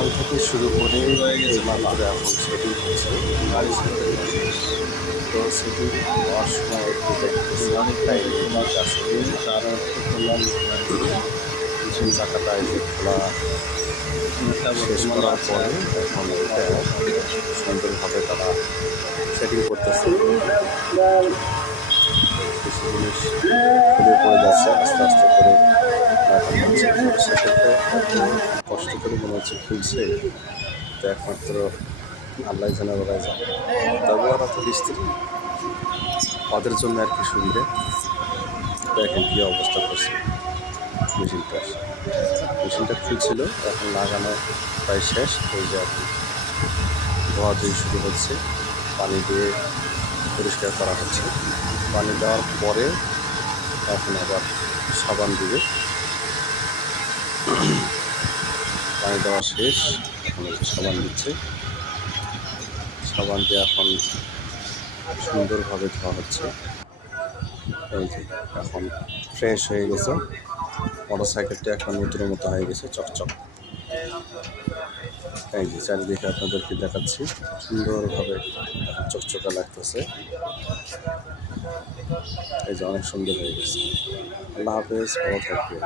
সকাল থেকে শুরু করে এইমাত্র এখন সেটিং হচ্ছে গাড়ি সাথে। তো সেটিং হওয়ার সময় একটু দেখতেছি অনেকটাই কাজ আছে। তার অর্থ করলাম পিছন চাকাটা এই যে খোলা শেষ করার পরে এখন এটা সুন্দরভাবে তারা সেটিং করতেছে। কিছু জিনিস খুলে পড়ে যাচ্ছে আস্তে আস্তে করে লাগানো হচ্ছে। সেক্ষেত্রে কষ্ট করে মনে হচ্ছে খুলছে, তো একমাত্র আল্লাহ জানে বলা যায়। তবে ওরা তো মিস্ত্রি, ওদের জন্য আর কি সুবিধে। দেখেন কী অবস্থা করছে মেশিনটা খুলছিল, এখন লাগানো প্রায় শেষ। এই যে এখন ধোয়াধুয়ি শুরু হচ্ছে, পানি দিয়ে পরিষ্কার করা হচ্ছে। পানি দেওয়ার পরে এখন আবার সাবান দিবে। পানি দেওয়া শেষ, এখন হচ্ছে সাবান দিচ্ছে। সাবান দিয়ে এখন সুন্দরভাবে ধোয়া হচ্ছে। এই যে এখন ফ্রেশ হয়ে গেছে, মোটরসাইকেলটা এখন নতুনের মতো হয়ে গেছে, চকচক। এই যে চারিদিকে আপনাদেরকে দেখাচ্ছি, সুন্দরভাবে চকচকা লাগতেছে। এই যে অনেক সুন্দর হয়ে গেছে। আল্লাহ হাফেজ, ভালো থাকবেন।